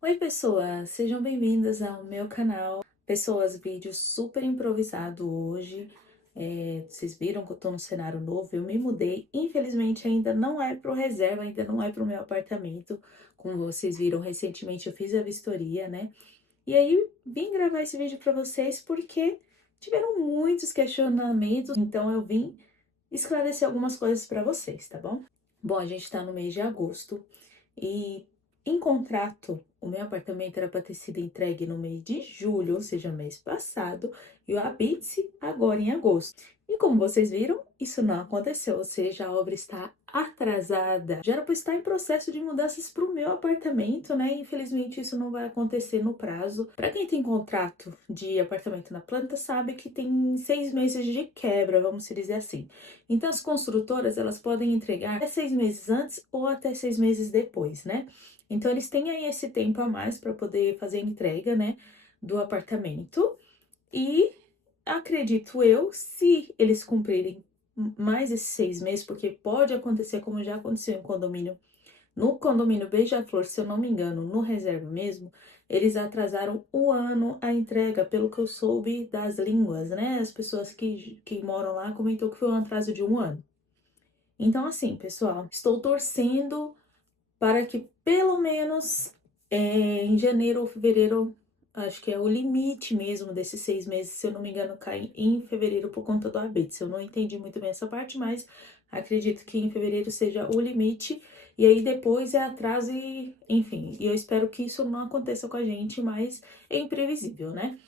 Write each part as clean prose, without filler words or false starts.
Oi, pessoas! Sejam bem-vindas ao meu canal. Pessoas, vídeo super improvisado hoje. Vocês viram que eu tô num cenário novo, eu me mudei. Infelizmente, ainda não é pro reserva, ainda não é pro meu apartamento. Como vocês viram, recentemente eu fiz a vistoria, né? E aí, vim gravar esse vídeo pra vocês porque tiveram muitos questionamentos, então eu vim esclarecer algumas coisas pra vocês, tá bom? Bom, a gente tá no mês de agosto. E em contrato, o meu apartamento era para ter sido entregue no mês de julho, ou seja, mês passado, e o habite agora em agosto. E como vocês viram, isso não aconteceu, ou seja, a obra está atrasada. Já era para estar em processo de mudanças para o meu apartamento, né? Infelizmente, isso não vai acontecer no prazo. Para quem tem contrato de apartamento na planta, sabe que tem 6 meses de quebra, vamos dizer assim. Então, as construtoras, elas podem entregar até 6 meses antes ou até 6 meses depois, né? Então, eles têm aí esse tempo a mais para poder fazer a entrega, né, do apartamento. E acredito eu, se eles cumprirem mais esses 6 meses, porque pode acontecer como já aconteceu em condomínio, no condomínio Beija-Flor, se eu não me engano, no reserva mesmo, eles atrasaram o ano a entrega, pelo que eu soube das línguas, né? As pessoas que moram lá comentou que foi um atraso de um ano. Então, assim, pessoal, estou torcendo para que pelo menos em janeiro ou fevereiro, acho que é o limite mesmo desses 6 meses, se eu não me engano, cai em fevereiro por conta do habite. Eu não entendi muito bem essa parte, mas acredito que em fevereiro seja o limite, e aí depois é atraso e, enfim, e eu espero que isso não aconteça com a gente, mas é imprevisível, né?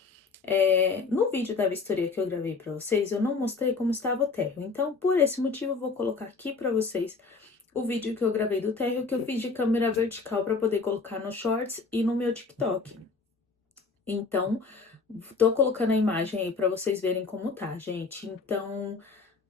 No vídeo da vistoria que eu gravei para vocês, eu não mostrei como estava o térreo, então por esse motivo eu vou colocar aqui para vocês o vídeo que eu gravei do térreo, que eu fiz de câmera vertical para poder colocar no Shorts e no meu TikTok. Então, tô colocando a imagem aí para vocês verem como tá, gente. Então,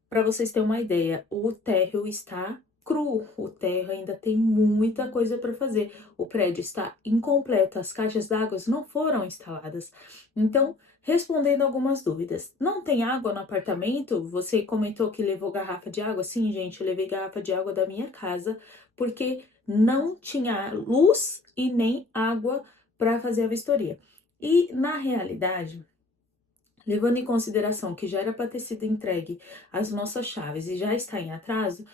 para vocês terem uma ideia, o térreo está cru, o térreo ainda tem muita coisa para fazer. O prédio está incompleto, as caixas d'água não foram instaladas. Então, respondendo algumas dúvidas. Não tem água no apartamento? Você comentou que levou garrafa de água? Sim, gente, eu levei garrafa de água da minha casa, porque não tinha luz e nem água para fazer a vistoria. E na realidade, levando em consideração que já era para ter sido entregue as nossas chaves e já está em atraso,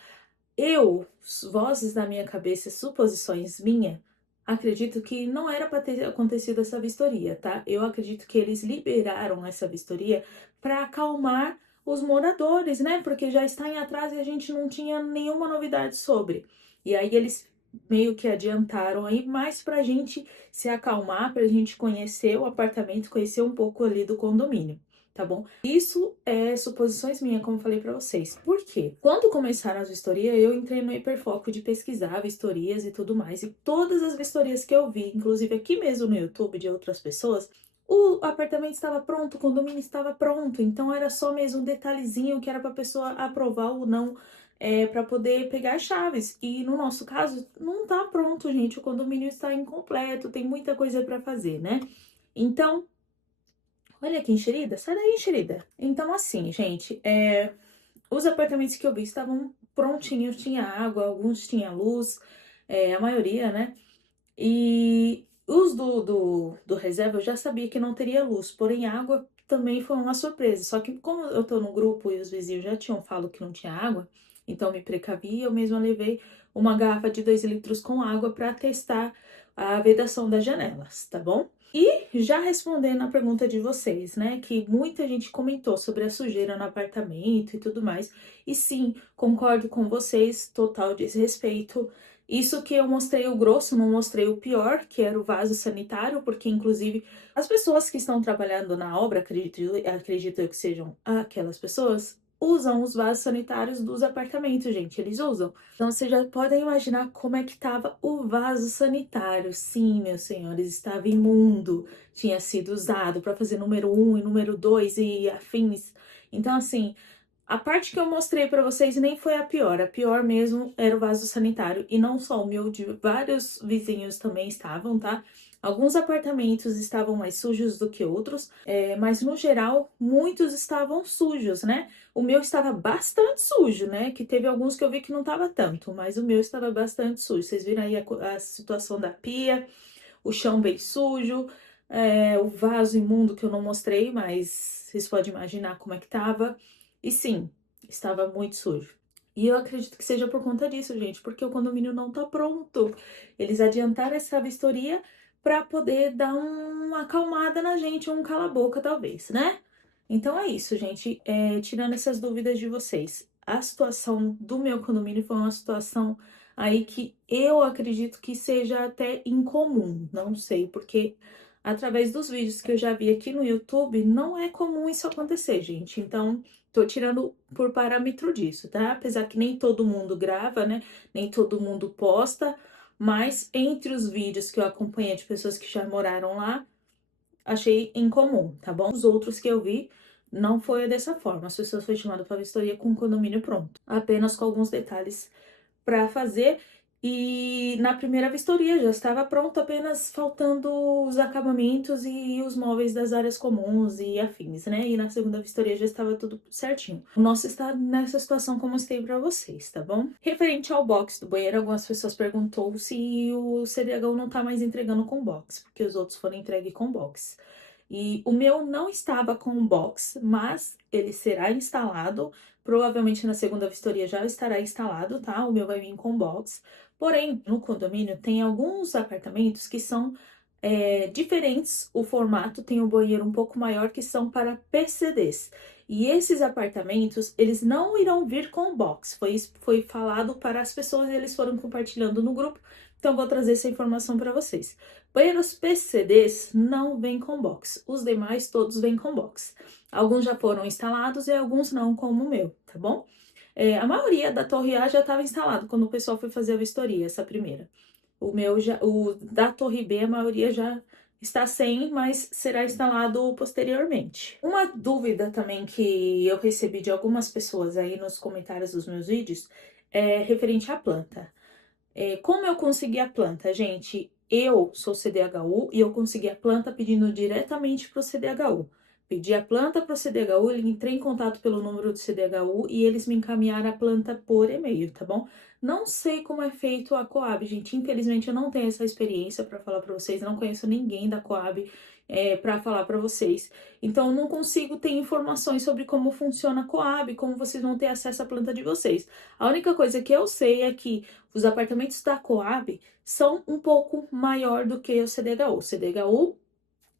vozes da minha cabeça, suposições minha, acredito que não era para ter acontecido essa vistoria, tá? Eu acredito que eles liberaram essa vistoria para acalmar os moradores, né? Porque já está em atraso e a gente não tinha nenhuma novidade sobre. E aí eles meio que adiantaram aí mais para a gente se acalmar, para a gente conhecer o apartamento, conhecer um pouco ali do condomínio, tá bom? Isso é suposições minhas, como eu falei pra vocês. Por quê? Quando começaram as vistorias, eu entrei no hiperfoco de pesquisar vistorias e tudo mais. E todas as vistorias que eu vi, inclusive aqui mesmo no YouTube de outras pessoas, o apartamento estava pronto, o condomínio estava pronto. Então era só mesmo um detalhezinho que era pra pessoa aprovar ou não. Para poder pegar as chaves. E no nosso caso, não tá pronto, gente. O condomínio está incompleto, tem muita coisa para fazer, né? Então, olha que enxerida, sai daí, enxerida. Então, assim, gente, os apartamentos que eu vi estavam prontinhos, tinha água, alguns tinha luz, a maioria, né? E os do reserva eu já sabia que não teria luz, porém água também foi uma surpresa. Só que como eu tô no grupo e os vizinhos já tinham falado que não tinha água, então me precavi, eu mesma levei uma garrafa de 2 litros com água para testar a vedação das janelas, tá bom? E já respondendo a pergunta de vocês, né, que muita gente comentou sobre a sujeira no apartamento e tudo mais, e sim, concordo com vocês, total desrespeito. Isso que eu mostrei o grosso, não mostrei o pior, que era o vaso sanitário, porque inclusive as pessoas que estão trabalhando na obra, acredito eu que sejam aquelas pessoas, usam os vasos sanitários dos apartamentos, gente, eles usam. Então vocês já podem imaginar como é que estava o vaso sanitário. Sim, meus senhores, estava imundo, tinha sido usado para fazer número um e número 2 e afins. Então, assim, a parte que eu mostrei pra vocês nem foi a pior mesmo era o vaso sanitário. E não só o meu, de vários vizinhos também estavam, tá? Alguns apartamentos estavam mais sujos do que outros, mas no geral, muitos estavam sujos, né? O meu estava bastante sujo, né? Que teve alguns que eu vi que não estava tanto, mas o meu estava bastante sujo. Vocês viram aí a situação da pia. o chão bem sujo, o vaso imundo que eu não mostrei, mas vocês podem imaginar como é que tava. E sim, estava muito sujo. E eu acredito que seja por conta disso, gente, porque o condomínio não tá pronto. Eles adiantaram essa vistoria para poder dar uma acalmada na gente, um cala-boca talvez, né? Então é isso, gente. Tirando essas dúvidas de vocês, a situação do meu condomínio foi uma situação aí que eu acredito que seja até incomum, não sei, porque através dos vídeos que eu já vi aqui no YouTube, não é comum isso acontecer, gente. Então, tô tirando por parâmetro disso, tá? Apesar que nem todo mundo grava, né? Nem todo mundo posta, mas entre os vídeos que eu acompanhei de pessoas que já moraram lá, achei incomum, tá bom? Os outros que eu vi não foi dessa forma. As pessoas foram chamadas para vistoria com o condomínio pronto, apenas com alguns detalhes para fazer. E na primeira vistoria já estava pronto, apenas faltando os acabamentos e os móveis das áreas comuns e afins, né? E na segunda vistoria já estava tudo certinho. O nosso está nessa situação como eu mostrei para vocês, tá bom? Referente ao box do banheiro, algumas pessoas perguntou se o CDHU não tá mais entregando com box, porque os outros foram entregues com box. E o meu não estava com box, mas ele será instalado. Provavelmente na segunda vistoria já estará instalado, tá? O meu vai vir com box. Porém, no condomínio tem alguns apartamentos que são diferentes. O formato tem um banheiro um pouco maior que são para PCDs. E esses apartamentos, eles não irão vir com box. Foi falado para as pessoas e eles foram compartilhando no grupo. Então, vou trazer essa informação para vocês. Banheiros PCDs não vêm com box. Os demais todos vêm com box. Alguns já foram instalados e alguns não, como o meu, tá bom? A maioria da Torre A já estava instalado quando o pessoal foi fazer a vistoria, essa primeira. O da Torre B, a maioria já está sem, mas será instalado posteriormente. Uma dúvida também que eu recebi de algumas pessoas aí nos comentários dos meus vídeos é referente à planta. Como eu consegui a planta, gente? Eu sou CDHU e eu consegui a planta pedindo diretamente para o CDHU. Pedi a planta para o CDHU, ele entrei em contato pelo número do CDHU e eles me encaminharam a planta por e-mail, tá bom? Não sei como é feito a Coab, gente. Infelizmente eu não tenho essa experiência para falar para vocês, não conheço ninguém da Coab para falar para vocês. Então, não consigo ter informações sobre como funciona a Coab, como vocês vão ter acesso à planta de vocês. A única coisa que eu sei é que os apartamentos da Coab são um pouco maior do que o CDHU. O CDHU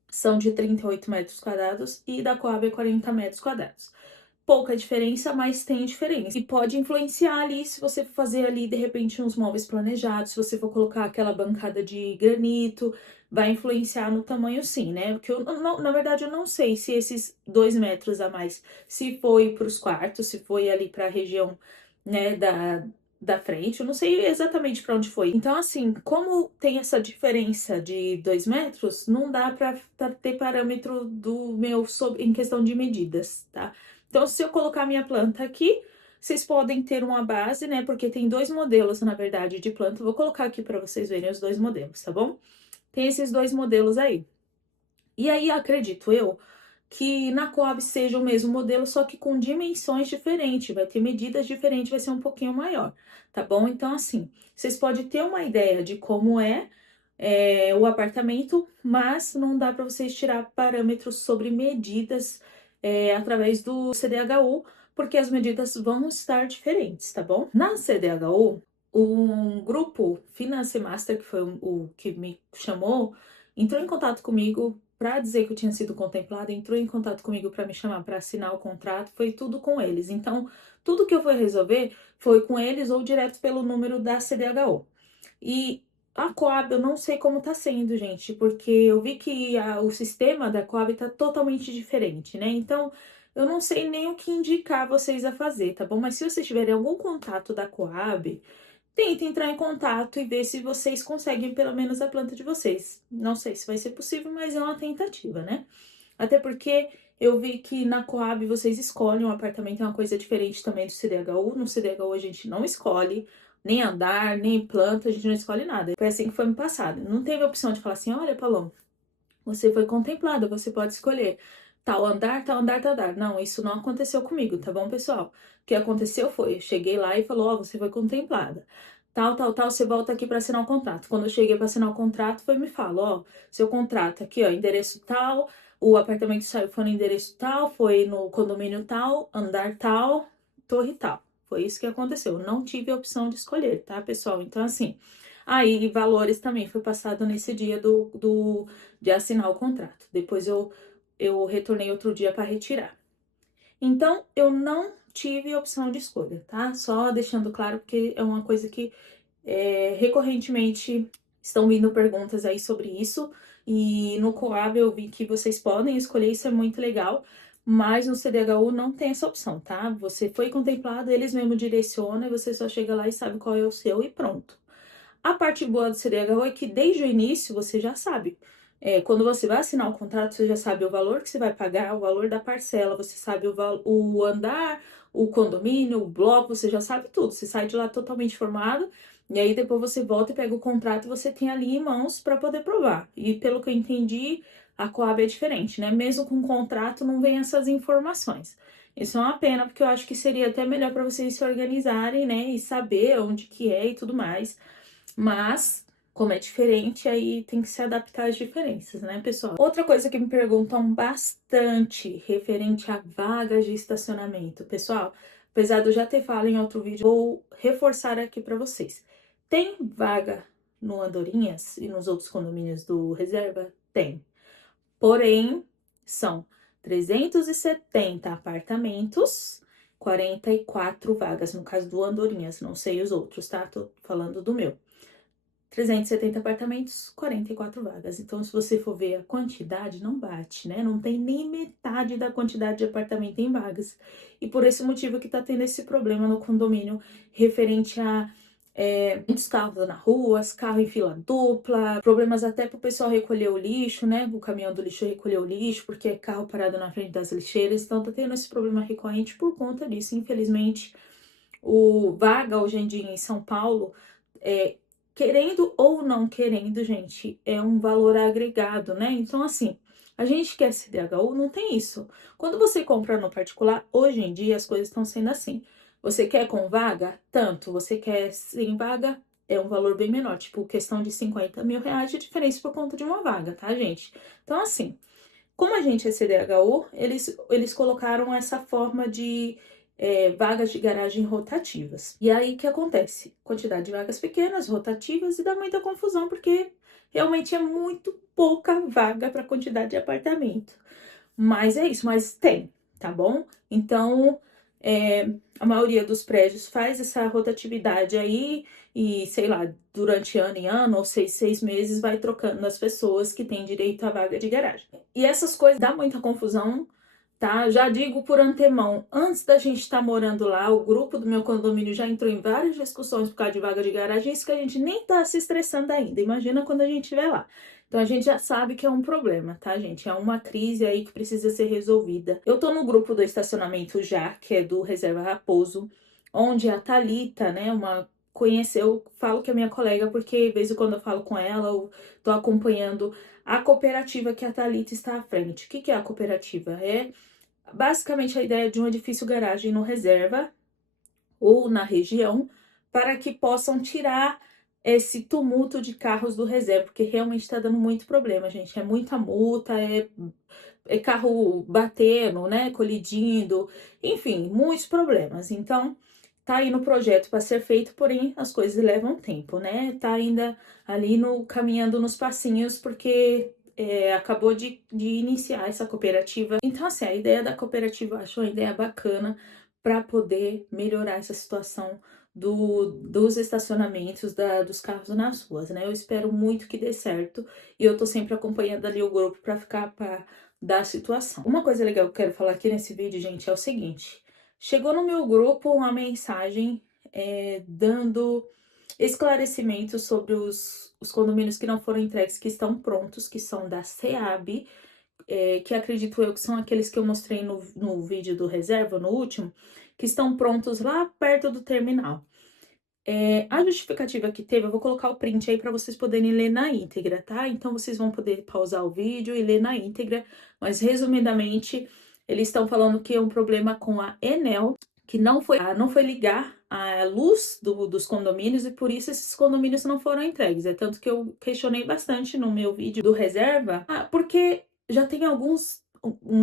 são de 38 metros quadrados e da Coab é 40 metros quadrados. Pouca diferença, mas tem diferença. E pode influenciar ali se você for fazer ali, de repente, uns móveis planejados, se você for colocar aquela bancada de granito, vai influenciar no tamanho sim, né? Porque na verdade eu não sei se esses 2 metros a mais, se foi para os quartos, se foi ali para a região, né, da frente, eu não sei exatamente para onde foi. Então, assim, como tem essa diferença de 2 metros, não dá para ter parâmetro do meu em questão de medidas, tá? Então, se eu colocar minha planta aqui, vocês podem ter uma base, né? Porque tem dois modelos, na verdade, de planta. Eu vou colocar aqui para vocês verem os dois modelos, tá bom? Tem esses dois modelos aí. E aí, acredito eu, que na Coab seja o mesmo modelo, só que com dimensões diferentes, vai ter medidas diferentes, vai ser um pouquinho maior, tá bom? Então, assim, vocês podem ter uma ideia de como é o apartamento, mas não dá para vocês tirar parâmetros sobre medidas através do CDHU, porque as medidas vão estar diferentes, tá bom? Na CDHU, um grupo Finance Master, que foi o que me chamou, entrou em contato comigo para dizer que eu tinha sido contemplada, entrou em contato comigo para me chamar para assinar o contrato, foi tudo com eles. Então, tudo que eu fui resolver foi com eles ou direto pelo número da CDHU. E a Coab, eu não sei como tá sendo, gente, porque eu vi que o sistema da Coab tá totalmente diferente, né? Então, eu não sei nem o que indicar vocês a fazer, tá bom? Mas se vocês tiverem algum contato da Coab, tenta entrar em contato e ver se vocês conseguem pelo menos a planta de vocês. Não sei se vai ser possível, mas é uma tentativa, né? Até porque eu vi que na Coab vocês escolhem um apartamento, é uma coisa diferente também do CDHU. No CDHU a gente não escolhe nem andar, nem planta, a gente não escolhe nada. Foi assim que foi me passado. Não teve a opção de falar assim, olha, Paloma, você foi contemplada, você pode escolher tal andar, tal andar, tal andar. Não, isso não aconteceu comigo, tá bom, pessoal? O que aconteceu foi, eu cheguei lá e falou, ó, você foi contemplada. tal, você volta aqui para assinar o contrato. Quando eu cheguei para assinar o contrato, foi me fala, ó, seu contrato aqui, ó, endereço tal, o apartamento saiu, foi no endereço tal, foi no condomínio tal, andar tal, torre tal. Foi isso que aconteceu. Eu não tive a opção de escolher, tá, pessoal? Então, assim, aí valores também foi passado nesse dia de assinar o contrato. Depois eu retornei outro dia para retirar. Então, eu não tive opção de escolha, tá? Só deixando claro, porque é uma coisa que recorrentemente estão vindo perguntas aí sobre isso. E no Coab eu vi que vocês podem escolher, isso é muito legal. Mas no CDHU não tem essa opção, tá? Você foi contemplado, eles mesmo direcionam, e você só chega lá e sabe qual é o seu e pronto. A parte boa do CDHU é que desde o início você já sabe. Quando você vai assinar o contrato, você já sabe o valor que você vai pagar, o valor da parcela, você sabe o andar, o condomínio, o bloco, você já sabe tudo. Você sai de lá totalmente informado, e aí depois você volta e pega o contrato e você tem ali em mãos para poder provar. E pelo que eu entendi, a Coab é diferente, né? Mesmo com o contrato, não vem essas informações. Isso é uma pena, porque eu acho que seria até melhor para vocês se organizarem, né? E saber onde que é e tudo mais. Mas, como é diferente, aí tem que se adaptar às diferenças, né, pessoal? Outra coisa que me perguntam bastante referente a vagas de estacionamento. Pessoal, apesar de eu já ter falado em outro vídeo, vou reforçar aqui para vocês. Tem vaga no Andorinhas e nos outros condomínios do Reserva? Tem. Porém, são 370 apartamentos, 44 vagas, no caso do Andorinhas, não sei os outros, tá? Tô falando do meu. 370 apartamentos, 44 vagas. Então, se você for ver a quantidade, não bate, né? Não tem nem metade da quantidade de apartamento em vagas. E por esse motivo que tá tendo esse problema no condomínio referente a muitos carros na rua, carro em fila dupla, problemas até pro pessoal recolher o lixo, né? O caminhão do lixo recolher o lixo, porque é carro parado na frente das lixeiras. Então, tá tendo esse problema recorrente por conta disso. Infelizmente, o vaga hoje em dia em São Paulo querendo ou não querendo, gente, é um valor agregado, né? Então, assim, a gente que é CDHU não tem isso. Quando você compra no particular, hoje em dia as coisas estão sendo assim. Você quer com vaga? Tanto. Você quer sem vaga? É um valor bem menor, tipo, questão de 50 mil reais de diferença por conta de uma vaga, tá, gente? Então, assim, como a gente é CDHU, eles colocaram essa forma de vagas de garagem rotativas. E aí, o que acontece? Quantidade de vagas pequenas, rotativas, e dá muita confusão, porque realmente é muito pouca vaga para a quantidade de apartamento. Mas é isso, mas tem, tá bom? Então, a maioria dos prédios faz essa rotatividade aí e, sei lá, durante ano em ano ou 6 meses vai trocando as pessoas que têm direito à vaga de garagem. E essas coisas dão muita confusão, tá? Já digo por antemão, antes da gente estar morando lá, o grupo do meu condomínio já entrou em várias discussões por causa de vaga de garagem, isso que a gente nem tá se estressando ainda. Imagina quando a gente estiver lá. Então a gente já sabe que é um problema, tá, gente? É uma crise aí que precisa ser resolvida. Eu tô no grupo do estacionamento já, que é do Reserva Raposo, onde a Thalita, né, eu falo que é minha colega, porque de vez em quando eu falo com ela, eu tô acompanhando a cooperativa que a Thalita está à frente. O que que é a cooperativa? É basicamente a ideia de um edifício garagem no Reserva ou na região, para que possam tirar esse tumulto de carros do Reserva, porque realmente está dando muito problema, gente. É muita multa, é carro batendo, né, colidindo, enfim, muitos problemas. Então, tá aí no projeto para ser feito, porém as coisas levam tempo, né? Tá ainda ali no caminhando nos passinhos, porque acabou de iniciar essa cooperativa. Então, assim, a ideia da cooperativa eu acho uma ideia bacana para poder melhorar essa situação dos estacionamentos dos carros nas ruas, né? Eu espero muito que dê certo e eu tô sempre acompanhando ali o grupo para ficar da situação. Uma coisa legal que eu quero falar aqui nesse vídeo, gente, é o seguinte: chegou no meu grupo uma mensagem dando esclarecimentos sobre os condomínios que não foram entregues, que estão prontos, que são da SEAB, que acredito eu que são aqueles que eu mostrei no vídeo do Reserva, no último, que estão prontos lá perto do terminal. A justificativa que teve, eu vou colocar o print aí para vocês poderem ler na íntegra, tá? Então vocês vão poder pausar o vídeo e ler na íntegra, mas resumidamente, eles estão falando que é um problema com a Enel, que não foi ligar a luz dos condomínios e por isso esses condomínios não foram entregues. É tanto que eu questionei bastante no meu vídeo do reserva, porque já tem uns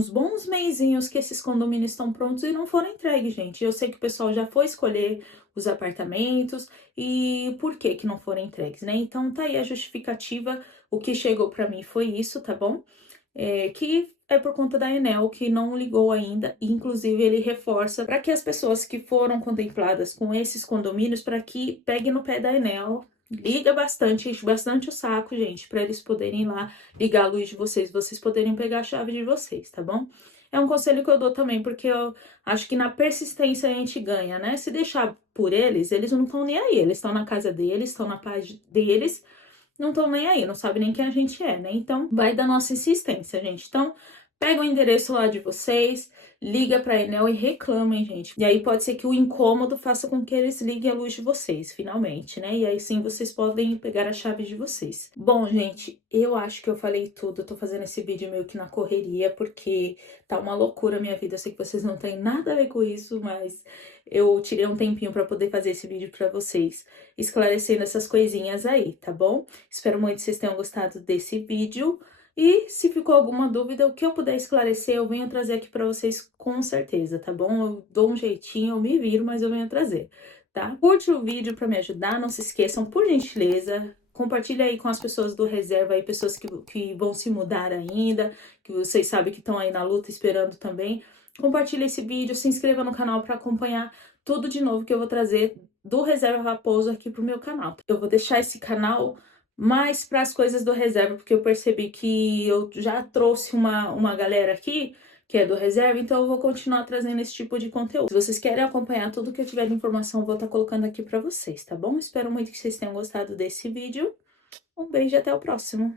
bons mesinhos que esses condomínios estão prontos e não foram entregues, gente. Eu sei que o pessoal já foi escolher os apartamentos e por que que não foram entregues, né? Então tá aí a justificativa, o que chegou para mim foi isso, tá bom? Que é por conta da Enel, que não ligou ainda, e inclusive ele reforça para que as pessoas que foram contempladas com esses condomínios, para que peguem no pé da Enel, liga bastante, enche bastante o saco, gente, para eles poderem ir lá ligar a luz de vocês poderem pegar a chave de vocês, tá bom? É um conselho que eu dou também, porque eu acho que na persistência a gente ganha, né? Se deixar por eles não estão nem aí, eles estão na casa deles, estão na paz deles, não estão nem aí, não sabem nem quem a gente é, né? Então, vai da nossa insistência, gente. Então, pega o endereço lá de vocês, liga pra Enel e reclamem, gente. E aí pode ser que o incômodo faça com que eles liguem a luz de vocês, finalmente, né? E aí sim vocês podem pegar a chave de vocês. Bom, gente, eu acho que eu falei tudo. Eu tô fazendo esse vídeo meio que na correria, porque tá uma loucura a minha vida. Eu sei que vocês não têm nada a ver com isso, mas eu tirei um tempinho pra poder fazer esse vídeo pra vocês, esclarecendo essas coisinhas aí, tá bom? Espero muito que vocês tenham gostado desse vídeo. E se ficou alguma dúvida, o que eu puder esclarecer, eu venho trazer aqui pra vocês com certeza, tá bom? Eu dou um jeitinho, eu me viro, mas eu venho trazer, tá? Curte o vídeo pra me ajudar, não se esqueçam, por gentileza, compartilha aí com as pessoas do reserva aí, pessoas que vão se mudar ainda, que vocês sabem que estão aí na luta esperando também. Compartilha esse vídeo, se inscreva no canal pra acompanhar tudo de novo que eu vou trazer do Reserva Raposo aqui pro meu canal. Eu vou deixar esse canal mais para as coisas do reserva, porque eu percebi que eu já trouxe uma galera aqui que é do reserva, então eu vou continuar trazendo esse tipo de conteúdo. Se vocês querem acompanhar tudo que eu tiver de informação, eu vou estar colocando aqui para vocês, tá bom? Espero muito que vocês tenham gostado desse vídeo. Um beijo e até o próximo.